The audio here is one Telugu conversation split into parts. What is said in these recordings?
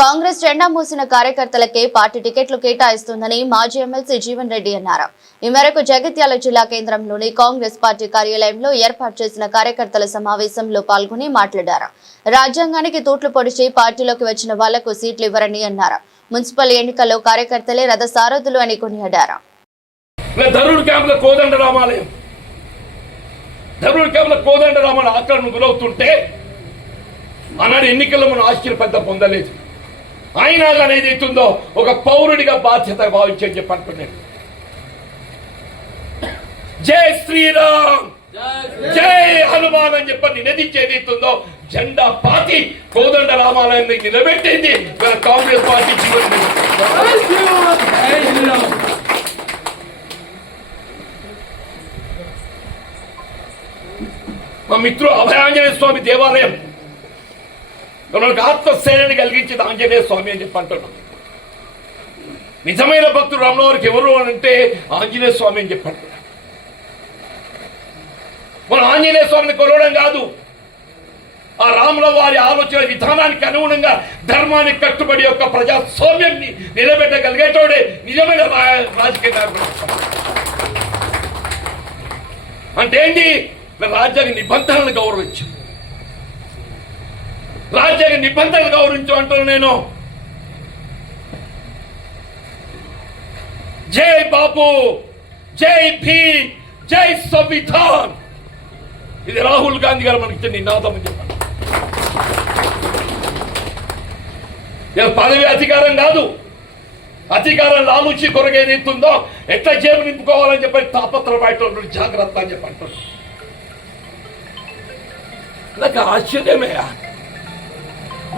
కాంగ్రెస్ జెండా మూసిన కార్యకర్తలకే పార్టీ టికెట్లు కేటాయిస్తుందని మాజీ ఎమ్మెల్సీ జీవన్ రెడ్డి అన్నారు. ఈ మేరకు జగిత్యాల జిల్లా కేంద్రంలోని కాంగ్రెస్ పార్టీ కార్యాలయంలో ఏర్పాటు చేసిన కార్యకర్తల సమావేశంలో పాల్గొని మాట్లాడారు. రాజ్యాంగానికి తూట్లు పొడిచి పార్టీలోకి వచ్చిన వాళ్లకు సీట్లు ఇవ్వరని అన్నారు. మున్సిపల్ ఎన్నికల్లో కార్యకర్తలే రథ సారథులు అని కొనియాడారు. ఆనాడు ఎన్నికల్లో మనం ఆశ్చర్యపడ్డ పొందలేదు. ఆయన అనేది అవుతుందో ఒక పౌరుడిగా బాధ్యత భావించని చెప్పి అనుకున్నాడు. జై శ్రీరామ్ జై హనుమాన్ అని చెప్పి నినదించేది అవుతుందో జెండా పార్టీ కోదండ రామాలయాన్ని నిలబెట్టింది కాంగ్రెస్ పార్టీ. మా మిత్రుడు అభయాంజనేయ స్వామి దేవాలయం మనకు ఆత్మశైలిని కలిగించేది ఆంజనేయ స్వామి అని చెప్పి అంటున్నాం. నిజమైన భక్తుడు రాములవారికి ఎవరు అని అంటే ఆంజనేయ స్వామి అని చెప్పి అంటున్నాం. మనం ఆంజనేయ స్వామిని కొలవడం కాదు, ఆ రాముల వారి ఆలోచన విధానానికి అనుగుణంగా ధర్మానికి కట్టుబడి యొక్క ప్రజాస్వామ్యాన్ని నిలబెట్టగలిగేటోడే నిజమైన రాజకీయ నాయకుడు. అంటే ఏంటి? రాజ్యాంగ నిబంధనలను గౌరవించు, రాజ్యాంగ నిబంధనలు గౌరవించు అంటాను నేను. జై బాపు, జై భీమ్, జై సంవిధాన్. ఇది రాహుల్ గాంధీ గారు మనకి ఇచ్చిన నినాదం అని చెప్పారు. పదవి అధికారం కాదు, అధికారం లాలూచి కొరగేది ఎత్తుందో ఎట్లా జేబు నింపుకోవాలని చెప్పి తాపత్రపడేటోళ్ళు జాగ్రత్త అని చెప్పి అంటారు. నాకు ఆశ్చర్యమే.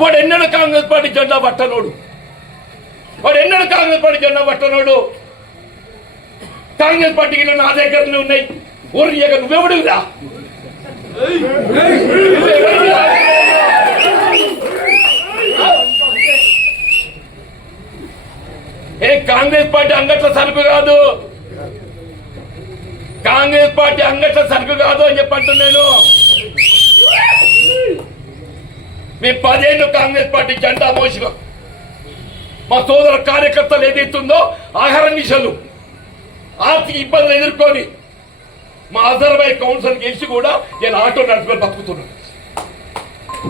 వాడు ఎన్నడూ కాంగ్రెస్ పార్టీ జెండా పట్టనోడు, కాంగ్రెస్ పార్టీకి నా దగ్గరనే ఉన్నాయి. ఊరి నువ్వెవడురా? కాంగ్రెస్ పార్టీ అంగట్ల సరుకు కాదు, కాంగ్రెస్ పార్టీ అంగట్ల సరుకు కాదు అని చెప్పంటు నేను. మేము 10 ఏళ్ళు కాంగ్రెస్ పార్టీ జెండా మోసిన మా సోదర కార్యకర్తలు ఏదైతుందో ఆహార నిశలు ఆర్థిక ఇబ్బందులు ఎదుర్కొని మా అజర్బాయ్ కౌన్సిల్ గెలిచి కూడా నేను ఆటో నడుపుకొని బతుకుతున్నాను.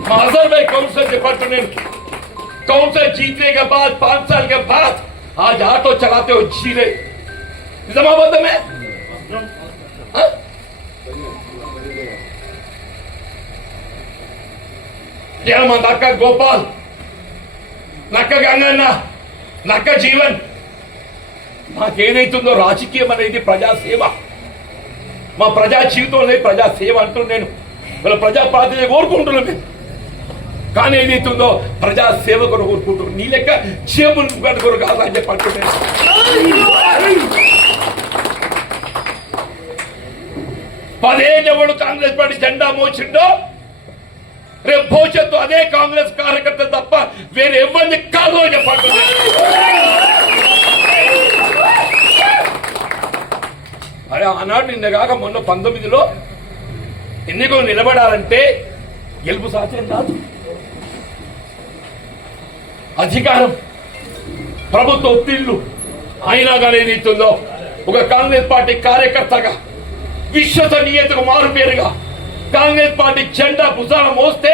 మా अजहरभाई काउंसिल डिपार्टमेंट ने काउंसिल जीतने के बाद 5 साल के बाद आज ऑटो चलाते हो जी रहे निजामाबाद में. మా నక్క గోపాల్, నక్క గంగన్న, నక్క జీవన్, మాకేదైతుందో రాజకీయం అనేది ప్రజాసేవ, మా ప్రజా జీవితం అనేది ప్రజాసేవ అంటూ నేను వాళ్ళ ప్రజా ప్రాతినిధ్యం కోరుకుంటున్నాను మేము. కానీ ఏదైతుందో ప్రజాసేవ కొరకు కోరుకుంటున్నాను, నీ లెక్క జేబులు కొరకు కాదని చెప్పి అంటున్నాను. పదేళ్ళెవడు కాంగ్రెస్ పార్టీ జెండా మోచిండో రేపు భవిష్యత్తు అదే కాంగ్రెస్ కార్యకర్త తప్ప వేరే ఎవరిని కాదు అని చెప్పండి. అరే ఆనాడు నిన్న కాక మొన్న 19లో ఎన్నికలు నిలబడాలంటే గెలుపు సాధ్యం కాదు. అధికారం, ప్రభుత్వ ఒత్తిళ్లు అయినా కానీ ఏదైతుందో ఒక కాంగ్రెస్ పార్టీ కార్యకర్తగా విశ్వసనీయతకు మారుపేరుగా కాంగ్రెస్ పార్టీ జెండా భుజాన మోస్తే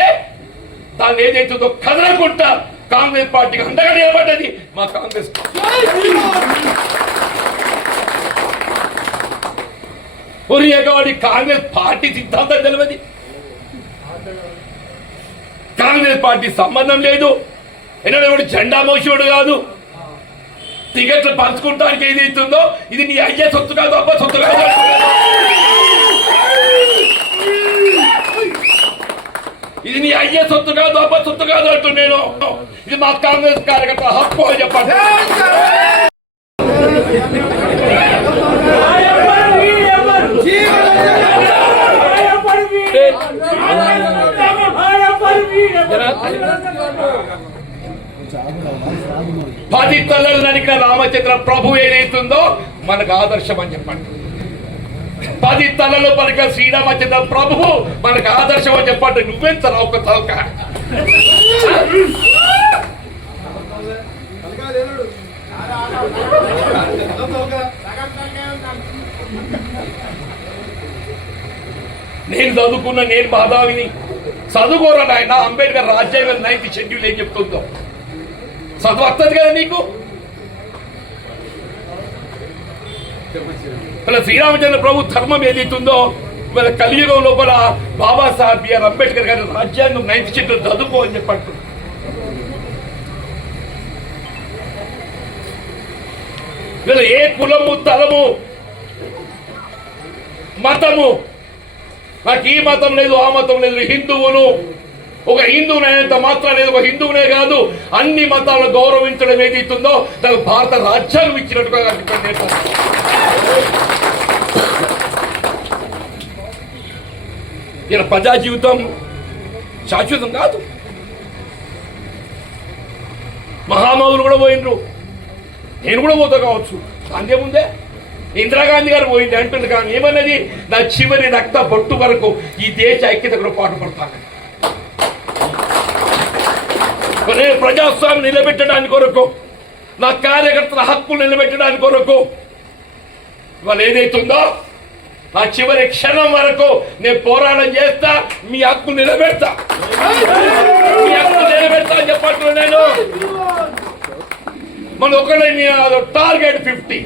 దాన్ని ఏదైతుందో కదలకుండా కాంగ్రెస్ పార్టీకి అండగా నిలబడ్డది మా కాంగ్రెస్. ఒరియగాడి కాంగ్రెస్ పార్టీ సిద్ధాంతం తెలియదు, కాంగ్రెస్ పార్టీ సంబంధం లేదు, ఎన్నడెవడు జెండా మోసేవాడు కాదు. టికెట్లు పంచుకుంటానికి ఏదైతుందో ఇది నీ అయ్యే సొత్తు కాదు, అబ్బా సొత్తు కాదు. ఇది నీ అయ్యే సొత్తు కాదు, అబ్బా సొత్తు కాదు అంటూ నేను. ఇది మా కాంగ్రెస్ కార్యకర్త హక్కు అని చెప్పండి. పది తలలు నరికిన రామచంద్ర ప్రభు ఏదైతుందో మనకు ఆదర్శం అని చెప్పండి. 10 తలలు పలిక శ్రీరామచంద్ర ప్రభువు మనకు ఆదర్శం అని చెప్పండి. నువ్వెంత ఒక తలక నేను చదువుకున్న నేను బాధావిని చదువుకోరా నాయన. అంబేద్కర్ రాజ్యాంగం 9th షెడ్యూల్ ఏం చెప్తుందో చదువు వస్తుంది కదా నీకు. ఇలా శ్రీరామచంద్ర ప్రభు ధర్మం ఏదైతుందో ఇవాళ కలియుగం లోపల బాబాసాహెబ్ బిఆర్ అంబేద్కర్ గారి రాజ్యాంగం 9th షెడ్యూల్ చదువుకో అని చెప్పండి. వీళ్ళ ఏ కులము తలము మతము, నాకు ఈ మతం లేదు ఆ మతం లేదు, హిందువును ఒక హిందువునైనంత మాత్రం లేదు, ఒక హిందువునే కాదు అన్ని మతాలను గౌరవించడం ఏదైతుందో దానికి భారత రాజ్యాంగం ఇచ్చినట్టుగా ఇలా ప్రజా జీవితం శాశ్వతం కాదు. మహామహులు కూడా పోయినరు, నేను కూడా పోతా కావచ్చు, అంతేముందే. ఇందిరాగాంధీ గారు పోయింది అంటుంది, కానీ ఏమన్నది నా చివరి రక్త బొట్టు వరకు ఈ దేశ ఐక్యత కూడా పాటుపడతాను. నేను ప్రజాస్వామ్యం నిలబెట్టడానికి కొరకు, నా కార్యకర్తల హక్కులు నిలబెట్టడానికి కొరకు ఇవాళ ఏదైతుందో నా చివరి క్షణం వరకు నేను పోరాటం చేస్తా, మీ హక్కు నిలబెడతా, మీ హక్కు నిలబెడతా అని చెప్పట్లేదు నేను. మన ఒకళ్ళ టార్గెట్ 50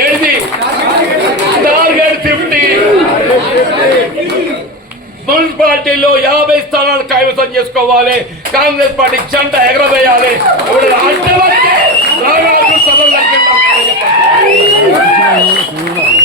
ఏంటి టార్గెట్ 50. మున్సిపాలిటీలో 50 స్థానాలు కైవసం చేసుకోవాలి. కాంగ్రెస్ పార్టీ జెండా ఎగరవేయాలి. సభలు